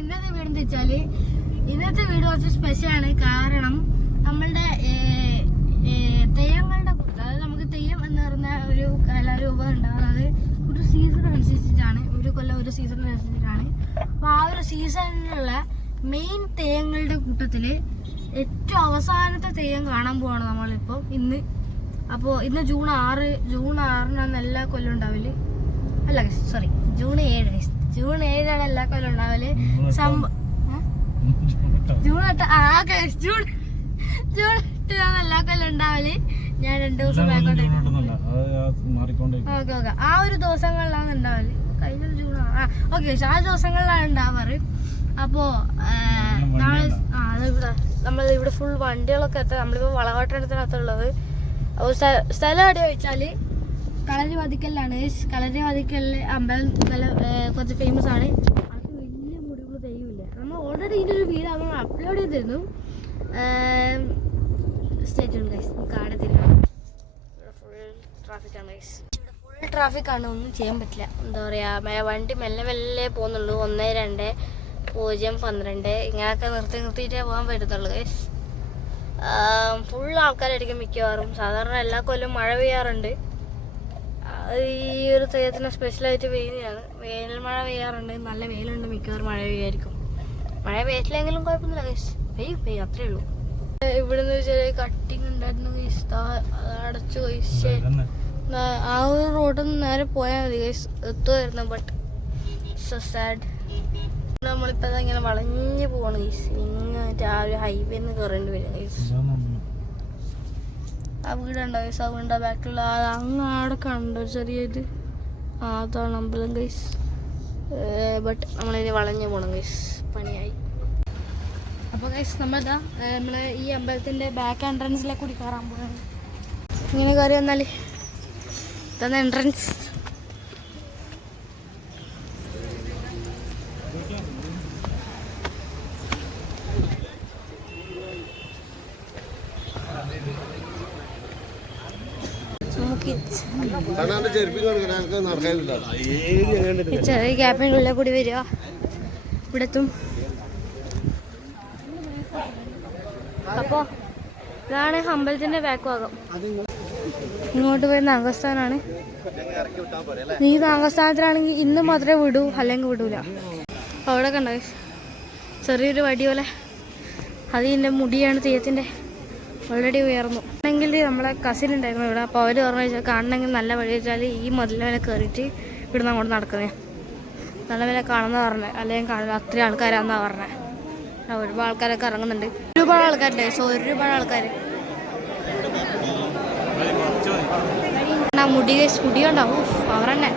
ഇന്നത്തെ വീട് എന്ന് വെച്ചാല് ഇന്നത്തെ വീട് കുറച്ച് സ്പെഷ്യലാണ്. കാരണം നമ്മളുടെ തെയ്യങ്ങളുടെ അതായത് നമുക്ക് തെയ്യം എന്ന് പറഞ്ഞ ഒരു കലാരൂപം ഉണ്ടാകുന്നത് ഒരു സീസൺ അനുസരിച്ചിട്ടാണ്. ഒരു കൊല്ലം ഒരു സീസൺ അനുസരിച്ചിട്ടാണ്. അപ്പൊ ആ ഒരു സീസണിലുള്ള മെയിൻ തെയ്യങ്ങളുടെ കൂട്ടത്തില് ഏറ്റവും അവസാനത്തെ തെയ്യം കാണാൻ പോവാണ് നമ്മളിപ്പോ ഇന്ന്. അപ്പോൾ ഇന്ന് ജൂൺ 6 എല്ലാ കൊല്ലം ഉണ്ടാവില്ല. അല്ല സോറി, ജൂൺ 7 എല്ലാ കൊല്ലം ഉണ്ടാവില്ല. ജൂൺ 8 എല്ലാ കൊല്ലം ഉണ്ടാവില്ല. ഞാൻ 2 ദിവസം ഓക്കെ ആ ഒരു ദിവസങ്ങളിലാണ് ഉണ്ടാവല്. കഴിഞ്ഞ ജൂൺ ഓക്കെ ആ ദിവസങ്ങളിലാണ് ഉണ്ടാവാറ്. അപ്പോ നാളെ നമ്മളിവിടെ ഫുൾ വണ്ടികളൊക്കെ എത്താം. നമ്മളിപ്പോ വളവട്ടണത്തിനകത്തുള്ളത്. അപ്പോൾ സ്ഥലം എവിടെയാ വെച്ചാല് കളരിവാതിക്കലിലാണ്. കളരിവാതിക്കലില് അമ്പലം നല്ല കുറച്ച് ഫേമസ് ആണ്. അത് വലിയ മുടികൾ തെയ്യമില്ല. നമ്മൾ ഓൾറെഡി ഇതിൻ്റെ ഒരു വീഡിയോ നമ്മൾ അപ്ലോഡ് ചെയ്തിരുന്നു. ഫുൾ ട്രാഫിക്കാണ്. ഒന്നും ചെയ്യാൻ പറ്റില്ല. എന്താ പറയാ, വണ്ടി മെല്ലെ പോകുന്നുള്ളൂ. 1, 2, 0, 12 ഇങ്ങനെയൊക്കെ നിർത്തിയിട്ടേ പോകാൻ പറ്റത്തുള്ളൂ. ഫുൾ ആൾക്കാരായിരിക്കും മിക്കവാറും. സാധാരണ എല്ലാ കൊല്ലം മഴ പെയ്യാറുണ്ട്. ഈ ഒരു തെയ്യത്തിന് സ്പെഷ്യലായിട്ട് വെയിലാണ്. വേനൽ മഴ പെയ്യാറുണ്ട്. നല്ല വെയിലുണ്ട്. മിക്കവാറും മഴ പെയ്യായിരിക്കും. മഴ പെയ്യില്ലെങ്കിലും കുഴപ്പമൊന്നുമില്ല ഗൈസ്. പെയ്യും അത്രേ ഉള്ളൂ. ഇവിടുന്ന് ചെറിയ കട്ടിങ് ഉണ്ടായിരുന്നു ഗൈസ്. അടച്ചു ഗൈസ്. ആ ഒരു റോഡിൽ നിന്ന് നേരെ പോയാൽ മതി ഗൈസ്, എത്തുമായിരുന്നു. But so sad. നമ്മളിപ്പോൾ ഇങ്ങനെ വളഞ്ഞു പോവാണ് ഗൈസ്. ഇങ്ങനെ ആ ഒരു ഹൈവേന്ന് കയറേണ്ടി വരും ഗൈസ്. ആ വീടുണ്ടോ ഗൈസ്? ആ വീടിൻ്റെ ബാക്കിലുള്ള അങ്ങാടെ കണ്ടോ ചെറിയത്? അതാണ് അമ്പലം ഗൈസ്. ബട്ട് നമ്മളിനി വളഞ്ഞു പോകണം ഗൈസ്. പണിയായി. അപ്പോൾ ഗൈസ് നമ്മളെ ഈ അമ്പലത്തിൻ്റെ ബാക്ക് എൻട്രൻസിലേക്ക് കൂടി കയറാൻ പോവാണ്. ഇങ്ങനെ കയറി വന്നാൽ ഇതാണ് എൻട്രൻസ്. ചെറിയ ഗ്യാപ്പിനുള്ളിൽ കൂടി വരിക. ഇവിടെത്തും. അപ്പോൾ ഇതാണ് അമ്പലത്തിന്റെ ബാക്ക് ഭാഗം. ഇങ്ങോട്ട് പോയി നാഗസ്ഥാനാണ്. ഈ നാഗസ്ഥാനത്തിലാണെങ്കിൽ ഇന്ന് മാത്രമേ വിടൂ, അല്ലെങ്കിൽ വിടൂല. അവിടെ കണ്ടോ ചെറിയൊരു വടി പോലെ? അത് ഇതിൻ്റെ മുടിയാണ് തെയ്യത്തിൻ്റെ. ഓൾറെഡി ഉയർന്നു. ആണെങ്കിൽ നമ്മളെ കസിൻ ഉണ്ടായിരുന്നു ഇവിടെ. അപ്പോൾ അവർ പറഞ്ഞു കാണണമെങ്കിൽ നല്ല വഴി വെച്ചാൽ ഈ മതിൽ വരെ കയറിയിട്ട് ഇവിടുന്ന് അങ്ങോട്ട് നടക്കുന്നത്. നല്ല വില കാണുന്ന പറഞ്ഞത്, അല്ലെങ്കിൽ കാണില്ല. അത്രയും ആൾക്കാരാണെന്നാണ് പറഞ്ഞത്. ഒരുപാട് ആൾക്കാരൊക്കെ ഇറങ്ങുന്നുണ്ട്. ഒരുപാട് ആൾക്കാരുണ്ട്. ഒരുപാട് ആൾക്കാർ. മുടി ഉണ്ടാവും അവർ തന്നെ.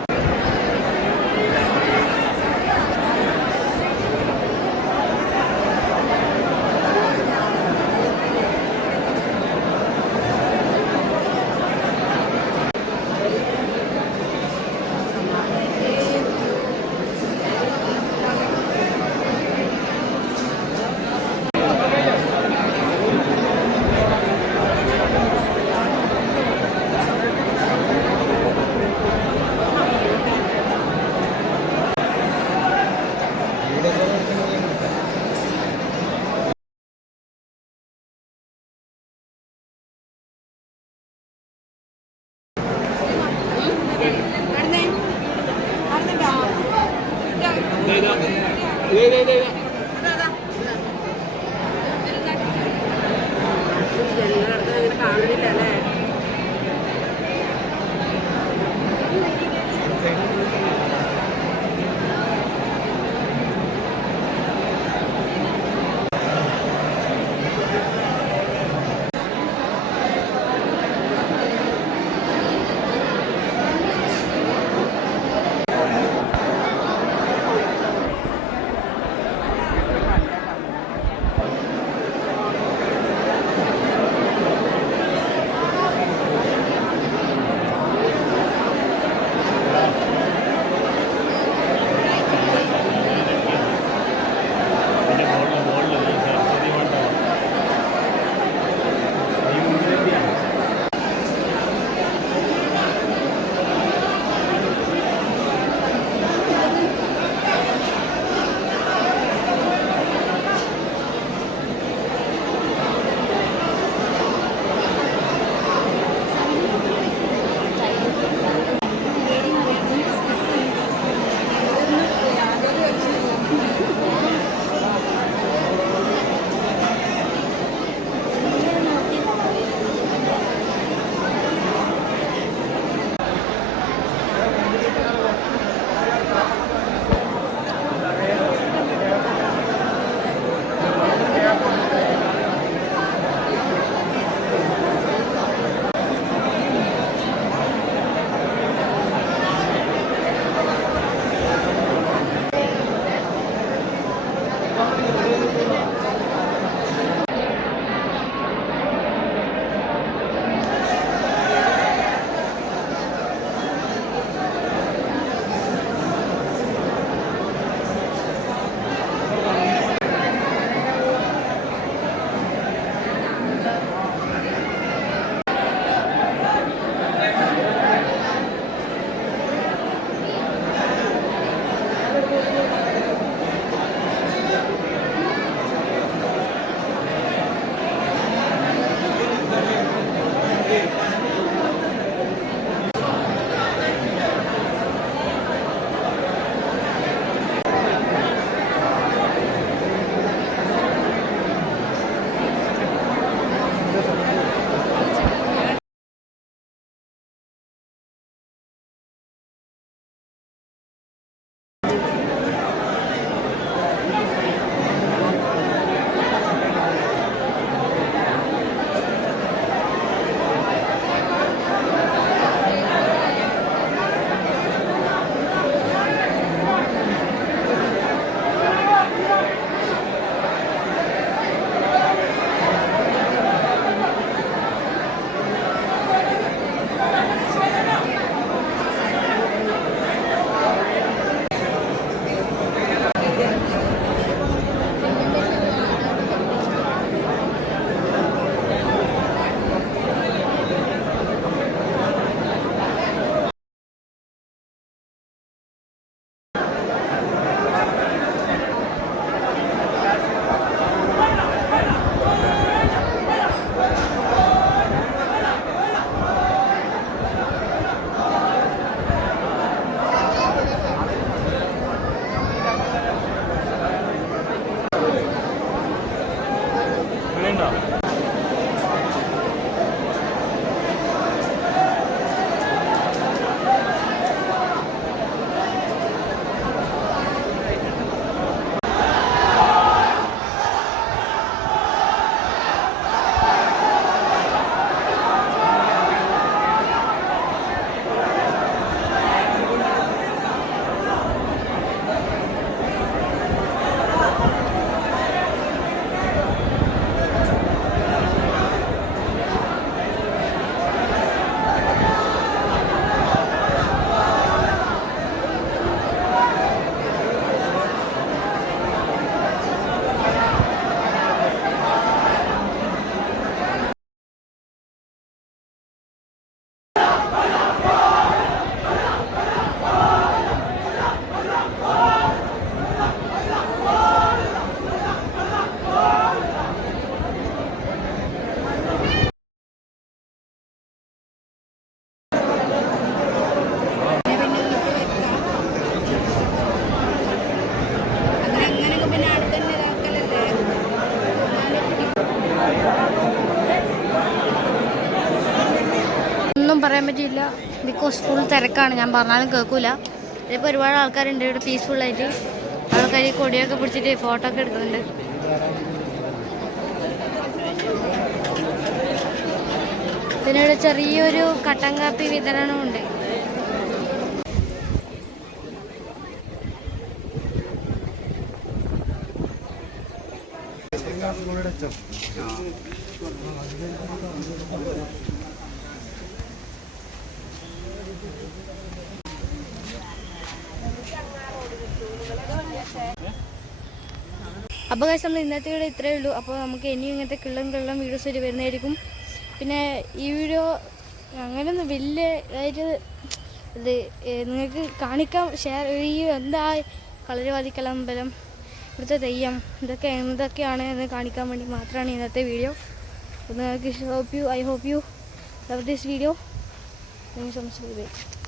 പറ്റിയില്ല, ബിക്കോസ് ഫുൾ തിരക്കാണ്. ഞാൻ പറഞ്ഞാലും കേൾക്കില്ല. ഇതിപ്പോൾ ഒരുപാട് ആൾക്കാരുണ്ട് ഇവിടെ പീസ്ഫുള്ളായിട്ട്. ആൾക്കാർ ഈ കൊടിയൊക്കെ പിടിച്ചിട്ട് ഫോട്ടോ ഒക്കെ എടുക്കുന്നുണ്ട്. പിന്നെ ഇവിടെ ചെറിയൊരു കട്ടൻ കാപ്പി വിതരണമുണ്ട്. അപ്പോൾ ഗൈസ് നമ്മൾ ഇന്നത്തെ വീഡിയോ ഇത്രയേ ഉള്ളൂ. അപ്പോൾ നമുക്ക് ഇനിയും ഇങ്ങനത്തെ കിള്ളം വീഡിയോസ് ആയിട്ട് വരുന്നതായിരിക്കും. പിന്നെ ഈ വീഡിയോ അങ്ങനെയൊന്നും വലിയ ഇതായിട്ട് ഇത് നിങ്ങൾക്ക് കാണിക്കാൻ ഷെയർ ഈ എന്താ കളരിവാതിക്കലമ്പലം, ഇവിടുത്തെ തെയ്യം എന്തൊക്കെയാണ് എന്ന് കാണിക്കാൻ വേണ്ടി മാത്രമാണ് ഇന്നത്തെ വീഡിയോ. നിങ്ങൾക്ക് I hope you love this video. Thank you so much.